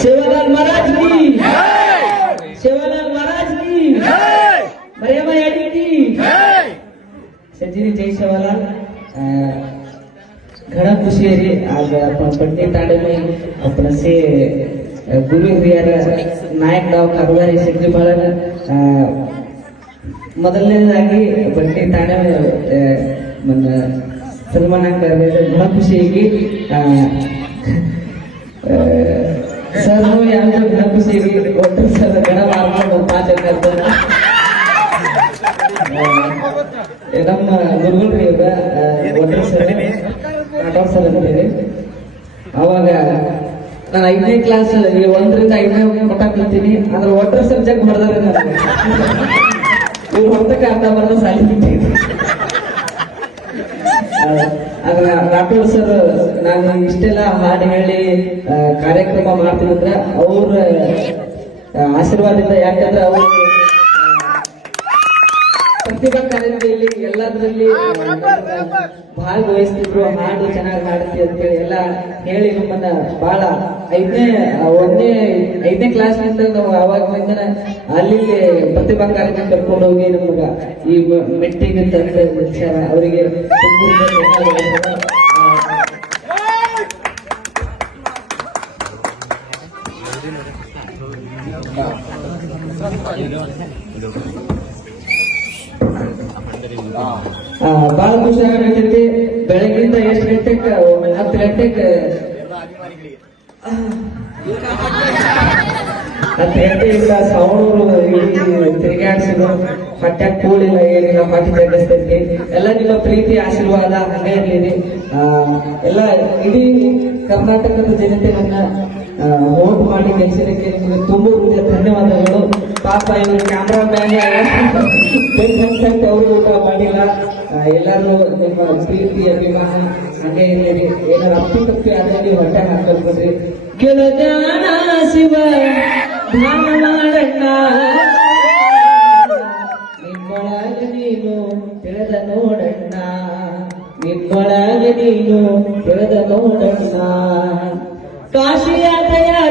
ಶಿವಲಾಲ್ ಮಹಾರಾಜ್ ಕಿ. ಶಿವಲಾಲ್ ಮಹಾರಾಜ್ ಕಿ. ಮರಿಯಮ್ಮ ಹೇಳಿ ಸಜ್ಜಿನಿ ಜೈ ಶಿವಲಾಲ್. ઘણા ખુશી હતી આ પંડિત તાડેમે આપણે સે ગુરુ ಹಿರಿಯರ ನಾಯಕ್ ರಾವ್ ಕರ್ವಾರಿ ಸಿದ್ದಿಬಾಳ ಮೊದಲನೇದಾಗಿ ಪಂಡಿತ್ ತಾಡೇಮೆ ನನ್ನ ಸಲ್ಮಾನ್ ಆಗ್ತಾರೆ ಬಹಳ ಖುಷಿಯಾಗಿ ಸರ್ ಯಾರು ಬಹಳ ಖುಷಿಯಾಗಿ ಒಟ್ಟು ಸರ್, ಗಣ ಮಾಡ್ಕೊಂಡು ಮಾತಾಡ್ತಾರೆ ನಮ್ಮ ಗುರುಗುಲ್ರಿ ಒಟ್ಟು ಸರ್ ಅವಾಗ ನಾನು ಐದನೇ ಕ್ಲಾಸ್ ಒಂದರಿಂದ ಐದನೇ ಮಟ್ಟ ಕಲ್ತೀನಿ, ಆದ್ರೆ ಒಟ್ರ ಸಬ್ಜೆಕ್ಟ್ ಹೊಡೆದ್ರೆ ನಾನು ಇವ್ರು ಹೊತ್ತಕ್ಕೆ ಅರ್ಧ ಬರ್ದ ಸಾಲಿ ಬಿಟ್ಟಿದ್ದೀನಿ ಅದ್ರ ರಾಠೋಡ್ ಸರ್ ನಾನು ಇಷ್ಟೆಲ್ಲ ಹಾಡು ಹೇಳಿ ಕಾರ್ಯಕ್ರಮ ಕಾರ್ಯಕ್ರಮ ಮಾಡ್ತೀನಂದ್ರೆ ಅವ್ರ ಆಶೀರ್ವಾದದಿಂದ ಯಾಕಂದ್ರೆ ಅವರು ಪ್ರತಿಭಾ ಇಲ್ಲಿ ಎಲ್ಲದರಲ್ಲಿ ಭಾಗವಹಿಸ್ತಿದ್ರು ಹಾಡು ಚೆನ್ನಾಗಿ ಹಾಡ್ತಿ ಅಂತೇಳಿ ಎಲ್ಲ ಹೇಳಿ ನಮ್ಮನ್ನ ಬಹಳ ಐದನೇ ಒಂದನೇ ಐದನೇ ಕ್ಲಾಸ್ನಿಂದ ನಾವು ಅವಾಗ ಬಂದನ ಅಲ್ಲಿ ಪ್ರತಿಭಾ ಕಾರ್ಯಕ್ರಮ ಕರ್ಕೊಂಡು ಹೋಗಿ ನಮಗ ಈ ಮೆಟ್ಟಿಗೆ ತಂದೆ ಮುಗಿಸ್ಯಾರ ಅವರಿಗೆ ಇದು ಬಾಳ ಖುಷಿ ಆಗತೈತಿ ಬೆಳಗಿಂದ ಎಷ್ಟು ಗಂಟೆಗೆ ಹತ್ತು ಗಂಟೆಗೆ ಹತ್ತು ಗಂಟೆಯಿಂದ ಸೌಣೂರು ತಿರುಗಾಡಿಸಿದ್ರು. ಹೊಟ್ಟೆ ಕೂಡಿಲ್ಲ, ಏನಿಲ್ಲ ಹೊಟ್ಟೆ ಜಗ್ಗಿಸ್ತೈತಿ ಎಲ್ಲ ನಿಮ್ಮ ಪ್ರೀತಿ, ಆಶೀರ್ವಾದ, ಹಂಗೆ ಇರಲಿ. ಎಲ್ಲ ಇಡೀ ಕರ್ನಾಟಕದ ಜನತೆ ನನ್ನ ವೋಟ್ ಮಾಡಿ ಗೆಲ್ಸಿದಕ್ಕೆ ನಿಮಗೆ ತುಂಬ ಹೃದಯ ಧನ್ಯವಾದಗಳು. ಪಾಪ ಇವರು ಕ್ಯಾಮ್ರಾ ಮ್ಯಾನ್ ಅವರು ಊಟ ಮಾಡಿಲ್ಲ. ಎಲ್ಲರೂ ನಿಮ್ಮ ಪ್ರೀತಿ, ಅಭಿಮಾನ, ಹಂಗೆ ಇರಲಿ. ಏನಾದ್ರು ಅಪ್ಪಿ ತಪ್ಪಿ ನೀವು ಹೊಟ್ಟೆ ಹಾಕೊಳ್ಬೋದ್ರಿ ಗೆಳಜಾನ ಶಿವ ಮಾಡಣ್ಣ. ನಿಮ್ಮೊಳಗ ನೀನು ತೆರೆದ ನೋಡಣ್ಣ. ನಿಮ್ಮೊಳಗ ನೀನು ತೆರೆದ ನೋಡಣ್ಣ. ಕಾಶಿಯಾದಯ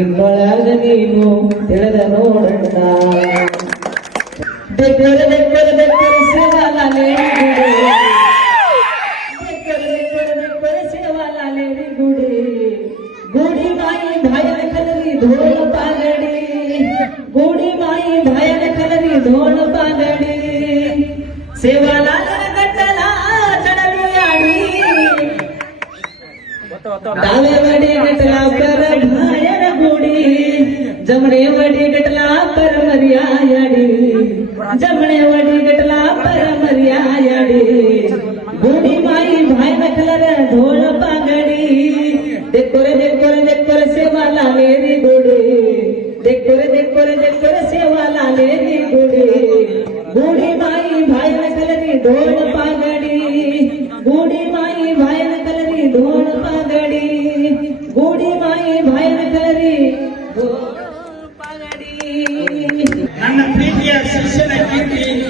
ನಿಮ್ಮೊಳಗ ನೀನು ತಿಳಿದ ನೋಡಣ್ಣ ಬೆಕ್ಕರ ಬೆಕ್ಕರ ಬೆಕ್ಕರ ಶಿವಲಾಲೆ ಬೆಕ್ಕರ ಬೆಕ್ಕರ ಬೆಕ್ಕರ ಶಿವಲಾಲೆ ಗುಡಿ ಗುಡಿ ಮಾಯಿ ಭಯನ ಕಲರಿ ಧೋಳ ಪಾಗಡಿ ಗುಡಿ ಮಾಯಿ ಭಯನ ಕಲರಿ ಧೋಳ ಪಾಗಡಿ ಶಿವಲಾಲನ ಗಟ್ಟಲ ಚಡಲು ಯಾಡಿ ದಾವೆ ಮಾಡಿ ಗಟ್ಟಲ ಕರಡಿ जमणे वडी गटला परमर्यायाडे. जमणे वडी गटला पर गोडी माई भाई नखलर ढोळ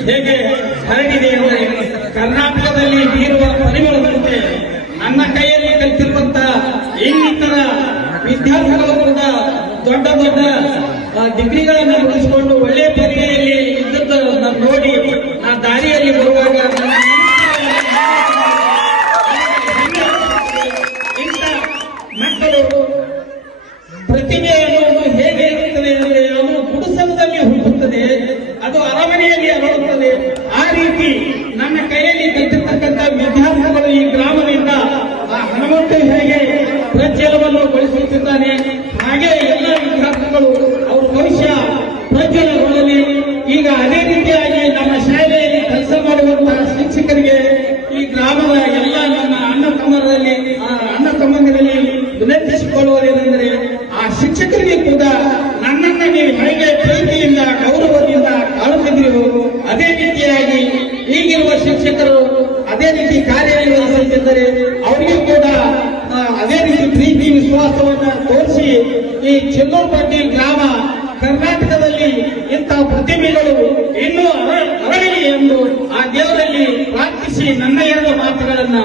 ಹೇಗೆ ಹರಡಿದೆ ಅಂದರೆ ಕರ್ನಾಟಕದಲ್ಲಿ ಬೀರುವ ಪರಿಮಳದಂತೆ ನನ್ನ ಕೈಯಲ್ಲಿ ಕಲಿತಿರುವಂತ ಇನ್ನಿತರ ವಿದ್ಯಾರ್ಥಿಗಳು ಕೂಡ ದೊಡ್ಡ ದೊಡ್ಡ ಡಿಗ್ರಿಗಳನ್ನು ಮುಗಿಸಿಕೊಂಡು ಒಳ್ಳೆಯ ಪದವಿಯಲ್ಲಿ ಇದ್ದದ್ದು ನಾನು ನೋಡಿ ಆ ದಾರಿಯಲ್ಲಿ ಬರುವಾಗ ಪ್ರತಿಭೆ ಅನ್ನೋದು ಹೇಗೆ ಇರುತ್ತದೆ ಅಂದರೆ ಅದು ಗುಡಿಸಲದಲ್ಲಿ ಹುಟ್ಟುತ್ತದೆ. ಅದು ಅರಮನೆಯಲ್ಲಿ ಅರಳುತ್ತದೆ ಆ ರೀತಿ ನನ್ನ ಕೈಯಲ್ಲಿ ಕಟ್ಟಿರ್ತಕ್ಕಂಥ ವಿದ್ಯಾರ್ಥಿಗಳು ಈ ಗ್ರಾಮದಿಂದ ಆ ಹನುಮಂತ ಹೇಗೆ ಪ್ರಜ್ವಲವನ್ನು ಬಳಸುತ್ತಿದ್ದಾನೆ ಹಾಗೆ ಎಲ್ಲ ವಿದ್ಯಾರ್ಥಿಗಳು ಅವ್ರ ಭವಿಷ್ಯ ಪ್ರಜ್ವಲ ಶಿಕ್ಷಕರು ಅದೇ ರೀತಿ ಕಾರ್ಯನಿರ್ವಹಿಸುತ್ತಿದ್ದರೆ ಅವರಿಗೂ ಕೂಡ ಅದೇ ರೀತಿ ಪ್ರೀತಿ ವಿಶ್ವಾಸವನ್ನ ತೋರಿಸಿ ಈ ಚೆಲ್ಲೂರು ಪಾಟೀಲ್ ಗ್ರಾಮ ಕರ್ನಾಟಕದಲ್ಲಿ ಇಂತಹ ಪ್ರತಿಭೆಗಳು ಇನ್ನೂ ಅರ- ಅರಳಲಿ ಎಂದು ಆ ದೇವರಲ್ಲಿ ಪ್ರಾರ್ಥಿಸಿ ನನ್ನ ಎರಡು ಮಾತುಗಳನ್ನ.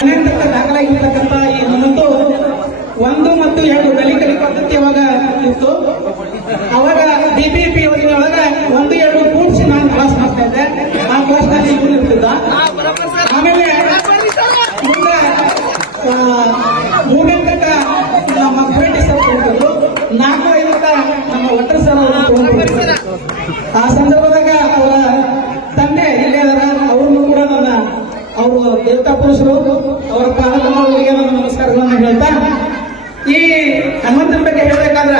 ಕರ್ನಾಟಕ ದಾಖಲಾಗಿರ್ತಕ್ಕಂಥ ಈ ನಮ್ಮದು ಒಂದು ಮತ್ತು ಎರಡು ದಲಿತರಿಗೆ ಪದ್ಧತಿ ಅವಾಗ ಇತ್ತು ಅವಾಗ ಬಿಬಿಪಿ ಒಳಗ ಒಂದು ಎರಡು ಕೂಡಿಸಿ ನಾನು ಕ್ಲಾಸ್ ಮಾಡ್ತಾ ಇದ್ದೆ ಆ ಕ್ಲಾಸ್ನಲ್ಲಿ ಇವ್ನು ಇರ್ತಿದ್ದ ಆಮೇಲೆ ಮುಂದೆ ಆ, ಮೂರನೇ ತನಕ ನಮ್ಮ ಪೇಟಿ ಸರ್ ಕೊಡ್ತಿದ್ರು ನಾಲ್ಕು ಐದಕ್ಕ ನಮ್ಮ ಒಟ್ಟರ್ ಸರ್ ಅವರು ತಗೊಂಡ್ಬರ್ತಿದ್ರು. ಆ ಸಂದರ್ಭದಾಗ ಅವರ ತಂದೆ ಇಲ್ಲೇ ಅದಾರ ಅವ್ರನ್ನು ಕೂಡ ನನ್ನ ಅವರು ದೇವತಾ ಪುರುಷರು. ಅವರ ಪಾದಕಮಗಳಿಗೆ ನನ್ನ ನಮಸ್ಕಾರಗಳನ್ನು ಹೇಳ್ತಾ, ಈ ಹನುಮಂತನ ಬಗ್ಗೆ ಹೇಳ್ಬೇಕಾದ್ರ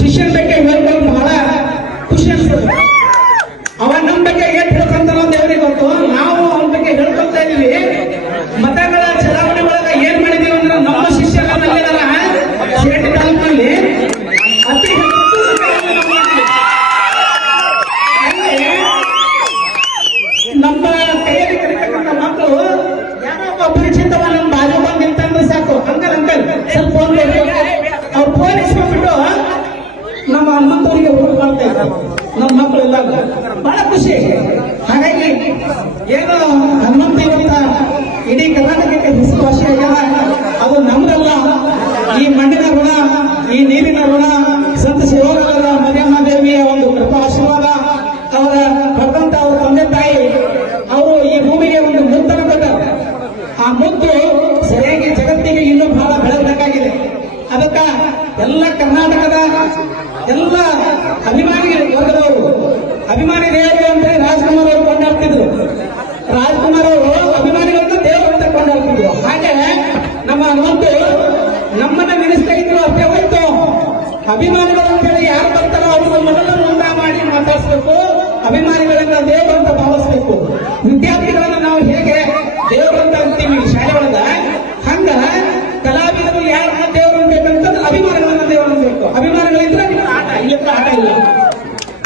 ಶಿಷ್ಯನ ಬಗ್ಗೆ ಹೇಳ್ಕೊಂಡು ಬಹಳ ಖುಷಿ ಅನ್ಸುತ್ತೆ. ಅವ ನಮ್ಮ ಬಗ್ಗೆ ಏನ್ ಹೇಳ್ಕೊಂತಾನ ದೇವರಿಗೆ ಗೊತ್ತು. ನಾವು ಅವನ ಬಗ್ಗೆ ಹೇಳ್ಕೊಳ್ತಾ ಇದೀವಿ ಮತಗಳ ಚಲಾವಣೆ ಒಳಗ ಏನ್ ಮಾಡಿದೀವಿ ಅಂದ್ರೆ ನಮ್ಮ ಶಿಷ್ಯರನ್ನೆಲ್ಲರ ಶಿರಟ್ಟಿ ತಾಲೂಕಿನಲ್ಲಿ ಅತಿ ಹೆಚ್ಚು ಸಂಖ್ಯೆಯಲ್ಲಿ ನಾವು ಮಾಡಿದ್ದೀವಿ. ಅಲ್ಲಿ ನಮ್ಮ ಕೈಯಲ್ಲಿ ಕಲಿತಕ್ಕಂಥ ಮಕ್ಕಳು ಯಾರೋ ಒಬ್ಬ ಅಪರಿಚಿತವ ನಮ್ಮ ಬಾಜು ಬಂದು ನಿಂತಂದ್ರೆ ಸಾಕು ಅಂಕಲ್ ಅಂಕಲ್ ಸ್ವಲ್ಪ ಫೋನ್ ಅವ್ರು ಫೋನ್ ಇಸ್ಕೊಂಡ್ಬಿಟ್ಟು ನಮ್ಮ ಹನುಮಂತವರಿಗೆ ಊಟ ಮಾಡ್ತಾ ಇದ್ರು ಮಕ್ಕಳು ಎಲ್ಲ ಬಹಳ ಖುಷಿ. ಹಾಗಾಗಿ ಏನು ಹನುಮಂತ ಇವತ್ತ ಇಡೀ ಕರ್ನಾಟಕಕ್ಕೆ ಹೆಸರುವಾಸಿ ಆಗ್ಯಾವ ಅದು ನಮ್ದಲ್ಲ. ಈ ಮಣ್ಣಿನ ಋಣ, ಈ ನೀರಿನ ಋಣ, ಸಂತ ಶಿವರಾರ ಮರಿಯಮ್ಮ ದೇವಿಯ ಒಂದು ಕೃಪಾ ಆಶೀರ್ವಾದ. ಅವರ ಪಡೆದಂತ ಅವರ ತಂದೆ ತಾಯಿ, ಅವರು ಈ ಭೂಮಿಗೆ ಒಂದು ಮುತ್ತನ್ನು ಕೊಟ್ಟರು. ಆ ಮುತ್ತು ಸರಿಯಾಗಿ ಜಗತ್ತಿಗೆ ಇನ್ನೂ ಬಹಳ ಬೆಳಗಬೇಕಾಗಿದೆ ಅದಕ್ಕ ಎಲ್ಲ ಕರ್ನಾಟಕದ ಎಲ್ಲ ಅಭಿಮಾನಿ ದೇವರು ಅಂತ ರಾಜ್ಕುಮಾರ್ ಅವರು ಕೊಂಡಾಡ್ತಿದ್ರು. ರಾಜ್ಕುಮಾರ್ ಅವರು ಅಭಿಮಾನಿಗಳನ್ನ ದೇವರು ಅಂತ ಕೊಂಡಾಡ್ತಿದ್ರು. ಹಾಗೆ ನಮ್ಮ ಹನುಮಂತು ನಮ್ಮನ್ನ ನೆನೆಸ್ತಾ ಇದ್ರು ಅಷ್ಟೇ ಹೋಯ್ತು. ಅಭಿಮಾನಿಗಳು ಅಂತ ಹೇಳಿ ಯಾರು ಬರ್ತಾರೋ ಅವ್ರಿಗೆ ಮೊದಲು ಮುಂದ ಮಾಡಿ ಮಾತಾಡಿಸ್ಬೇಕು. ಅಭಿಮಾನಿಗಳನ್ನ ದೇವರು ಅಂತ ಭಾವಿಸ್ಬೇಕು. ವಿದ್ಯಾರ್ಥಿಗಳು